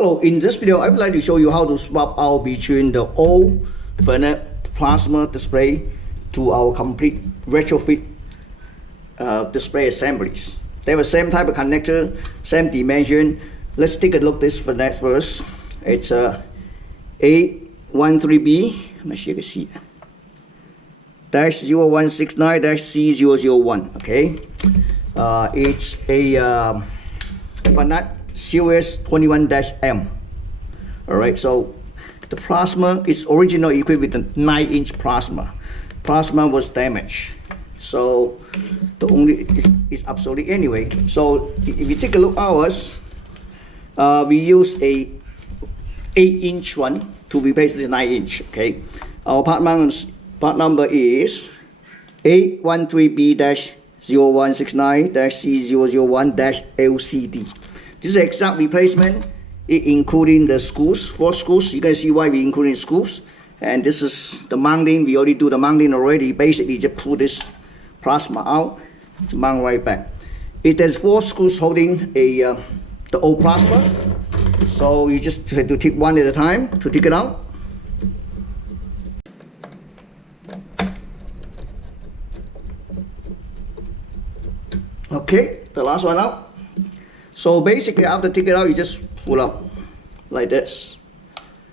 Hello, in this video I would like to show you how to swap out between the old Fernet plasma display to our complete retrofit display assemblies. They have the same type of connector, same dimension. Let's take a look at this Fernet first. It's a A13B, I'm sure you can see it. -0169-C001, okay? It's a Fernet Series 21-M. Alright, so the plasma is originally equipped with a 9-inch plasma. Plasma was damaged, so the only is obsolete anyway. So if you take a look at ours, we use a 8-inch one to replace the 9-inch. Okay, our part number is A13B-0169-C001-LCD. This is the exact replacement, including the screws, 4 screws. You can see why we including screws. And this is the mounting. We already do the mounting already. Basically, just pull this plasma out to mount right back. There's 4 screws holding the old plasma. So you just have to take one at a time to take it out. Okay, the last one out. So basically, after take it out, you just pull up like this.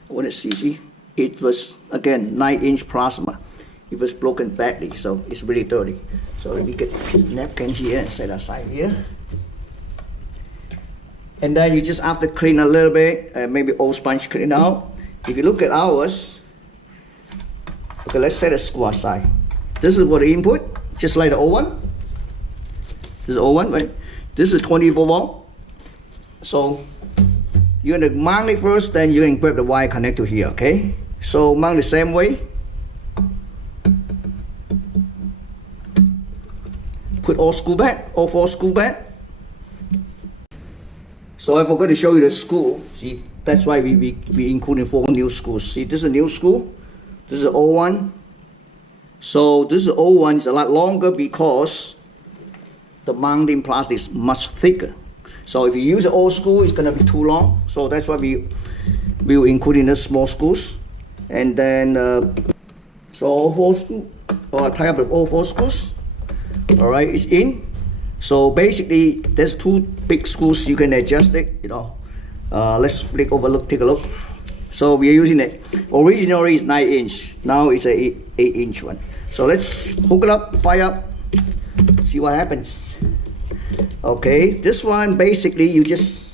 When it's easy, it was again 9-inch plasma. It was broken badly, so it's really dirty. So we get this napkin here and set aside here. And then you just have to clean a little bit, maybe old sponge clean out. If you look at ours, okay, let's set a screw aside. This is for the input, just like the old one. This is the old one, right? This is 24 volt. So you're gonna mount it first, then you can grab the wire connector here, okay? So mount the same way. Put all 4 screw back. So I forgot to show you the screw. See, that's why we included 4 new screws. See, this is a new screw. This is the old one. So this is the old one. It's a lot longer because the mounting plastic is much thicker. So if you use an old screw, it's gonna be too long. So that's why we will include in the small screws. And then so all 4 screws, or tie up with all 4 screws. All right, it's in. So basically, there's 2 big screws. You can adjust it. You know, let's flick over, take a look. So we are using it. Originally it's 9-inch. Now it's a 8-inch one. So let's hook it up, fire up, see what happens. Okay, this one basically you just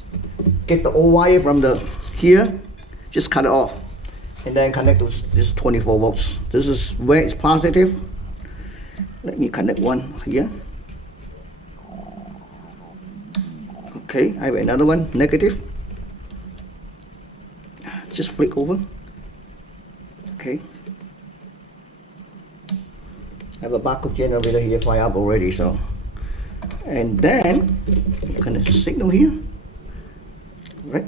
get the old wire from the here, just cut it off, and then connect to this 24 volts. This is where it's positive. Let me connect one here. Okay, I have another one negative. Just flick over. Okay, I have a backup generator here fired up already, so. And then you can signal here, right?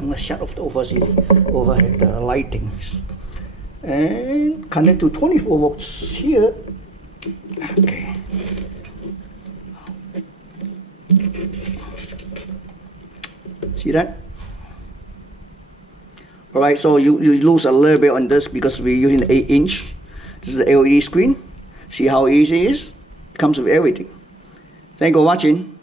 I'm gonna shut off the overhead lightings and connect to 24 volts here. Okay. See that? All right. So you lose a little bit on this because we're using 8-inch. This is the LED screen. See how easy it is? It comes with everything. Thank you for watching.